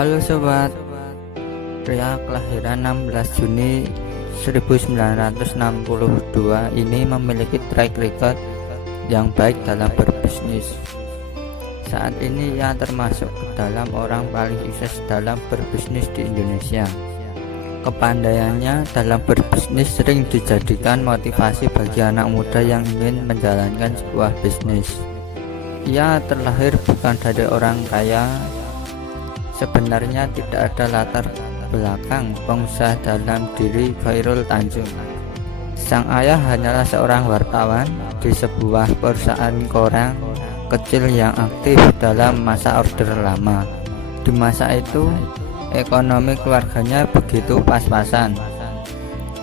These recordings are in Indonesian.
Halo sobat, pria kelahiran 16 Juni 1962 ini memiliki track record yang baik dalam berbisnis. Saat ini ia termasuk dalam orang paling sukses dalam berbisnis di Indonesia. Kepandaiannya dalam berbisnis sering dijadikan motivasi bagi anak muda yang ingin menjalankan sebuah bisnis. Ia terlahir bukan dari orang kaya. Sebenarnya tidak ada latar belakang pengusaha dalam diri Khairul Tanjung. Sang ayah hanyalah seorang wartawan di sebuah perusahaan koran kecil yang aktif dalam masa Orde Lama. Di masa itu, ekonomi keluarganya begitu pas-pasan.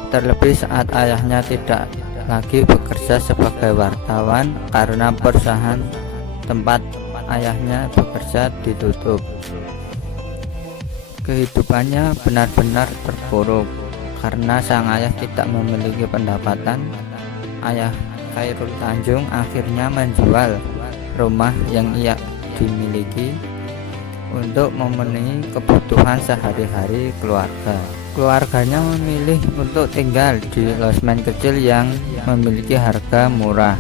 Terlebih saat ayahnya tidak lagi bekerja sebagai wartawan karena perusahaan tempat ayahnya bekerja ditutup. Kehidupannya benar-benar terpuruk karena sang ayah tidak memiliki pendapatan. Ayah Khairul Tanjung akhirnya menjual rumah yang ia dimiliki untuk memenuhi kebutuhan sehari-hari keluarga. Keluarganya memilih untuk tinggal di losmen kecil yang memiliki harga murah.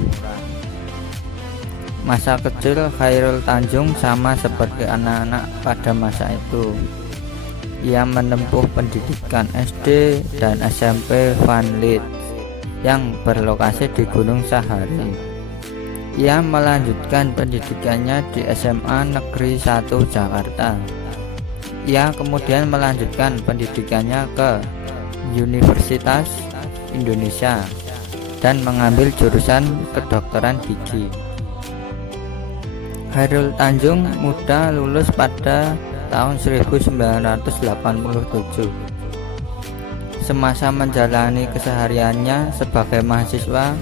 Masa kecil Khairul Tanjung sama seperti anak-anak pada masa itu. Ia menempuh pendidikan SD dan SMP Van Lith yang berlokasi di Gunung Sahari. Ia melanjutkan pendidikannya di SMA Negeri 1 Jakarta. Ia kemudian melanjutkan pendidikannya ke Universitas Indonesia dan mengambil jurusan kedokteran gigi. Khairul Tanjung muda lulus pada tahun 1987. Semasa menjalani kesehariannya sebagai mahasiswa,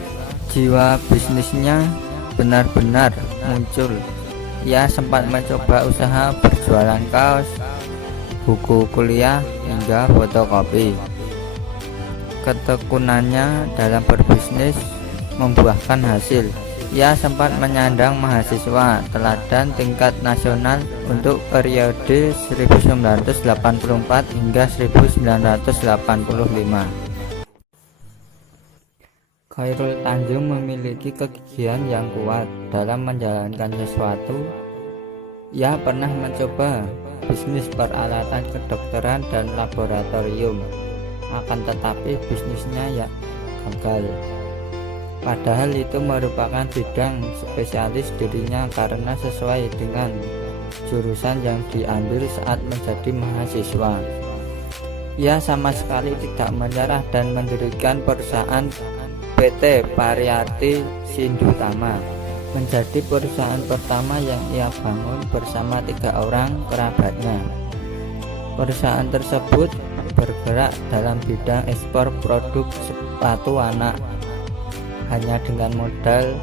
jiwa bisnisnya benar-benar muncul. Ia sempat mencoba usaha berjualan kaos, buku kuliah, hingga fotokopi. Ketekunannya dalam berbisnis membuahkan hasil. Ia sempat menyandang mahasiswa teladan tingkat nasional untuk periode 1984 hingga 1985. Khairul Tanjung memiliki kegigihan yang kuat dalam menjalankan sesuatu. Ia pernah mencoba bisnis peralatan kedokteran dan laboratorium, akan tetapi bisnisnya gagal. Padahal itu merupakan bidang spesialis dirinya karena sesuai dengan jurusan yang diambil saat menjadi mahasiswa. Ia sama sekali tidak menyerah dan mendirikan perusahaan PT Pariyati Sindutama, menjadi perusahaan pertama yang ia bangun bersama 3 orang kerabatnya. Perusahaan tersebut bergerak dalam bidang ekspor produk sepatu anak. Hanya dengan modal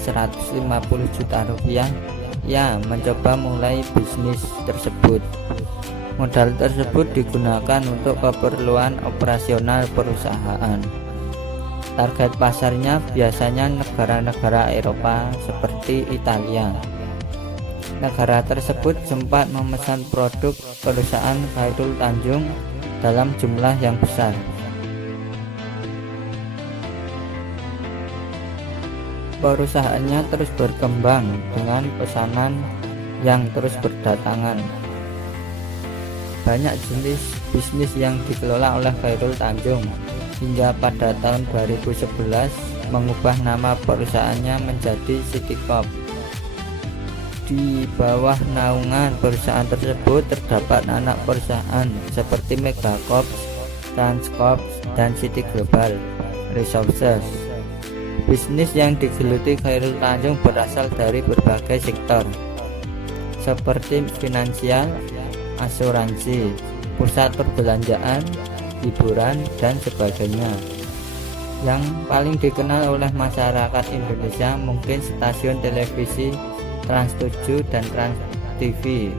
150 juta rupiah, ia mencoba mulai bisnis tersebut. Modal tersebut digunakan untuk keperluan operasional perusahaan. Target pasarnya biasanya negara-negara Eropa seperti Italia. Negara tersebut sempat memesan produk perusahaan Khairul Tanjung dalam jumlah yang besar. Perusahaannya terus berkembang dengan pesanan yang terus berdatangan. Banyak jenis bisnis yang dikelola oleh Khairul Tanjung hingga pada tahun 2011 mengubah nama perusahaannya menjadi Citycorp. Di bawah naungan perusahaan tersebut terdapat anak perusahaan seperti Megacorp, Transcorp, dan City Global Resources. Bisnis yang digeluti Khairul Tanjung berasal dari berbagai sektor seperti finansial, asuransi, pusat perbelanjaan, hiburan, dan sebagainya. Yang paling dikenal oleh masyarakat Indonesia mungkin stasiun televisi Trans 7 dan Trans TV.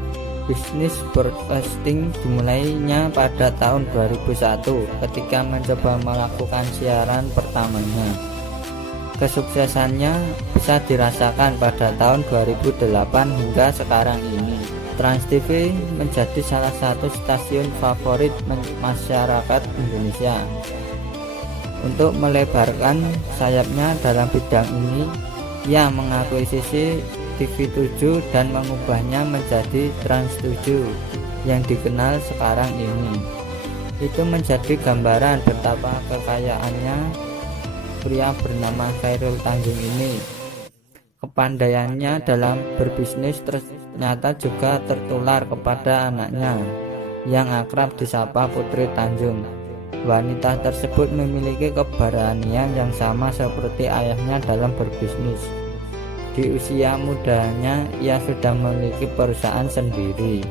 Bisnis broadcasting dimulainya pada tahun 2001 ketika mencoba melakukan siaran pertamanya. Kesuksesannya bisa dirasakan pada tahun 2008 hingga sekarang ini. Trans TV menjadi salah satu stasiun favorit masyarakat Indonesia. Untuk melebarkan sayapnya dalam bidang ini, ia mengakuisisi TV7 dan mengubahnya menjadi Trans 7 yang dikenal sekarang ini. Itu menjadi gambaran betapa kekayaannya pria bernama Chairul Tanjung ini. Kepandaiannya dalam berbisnis ternyata juga tertular kepada anaknya yang akrab disapa Putri Tanjung. Wanita tersebut memiliki keberanian yang sama seperti ayahnya dalam berbisnis. Di usia mudanya ia sudah memiliki perusahaan sendiri.